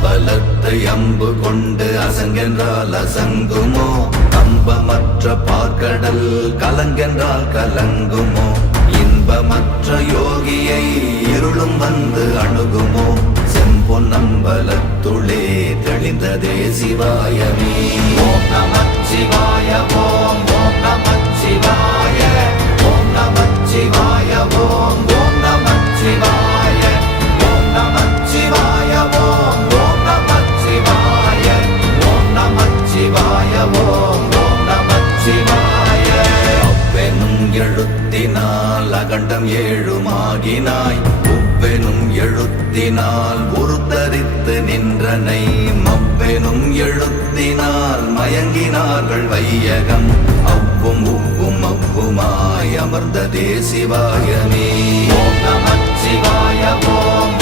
அம்பலத்தை அம்பு கொண்டு அசங்கென்றால் அசங்குமோ கம்பமற்ற பார்க்கடல் கலங்கென்றால் கலங்குமோ இன்பமற்ற யோகியை இருளும் வந்து அணுகுமோ செம்பொன்னம்பலத்துளே தெளிந்ததே சிவாயமே ஓம் நமச்சிவாய ஓம் ஓம் நமச்சிவாய ஓம் நமச்சிவாய ஓம் ஓம் நமச்சிவாய ஓம் நமச்சிவாய ஓம் ஓம் நமச்சிவாய ஓம் நமச்சிவாய ஓம் ஓம் நமச்சிவாய அவ்வெனும் எழுத்தினால் அகண்டம் ஏழுமாகினாய் உவ்வெனும் எழுத்தினால் உருத்தரித்து நின்றனை மவ்வெனும் எழுத்தினால் மயங்கினார்கள் வையகம் அவ்வும் உவ்வும் அவ்வுமாய் அமர்ந்ததே சிவாயமே ஓம் நமச்சிவாய ஓம்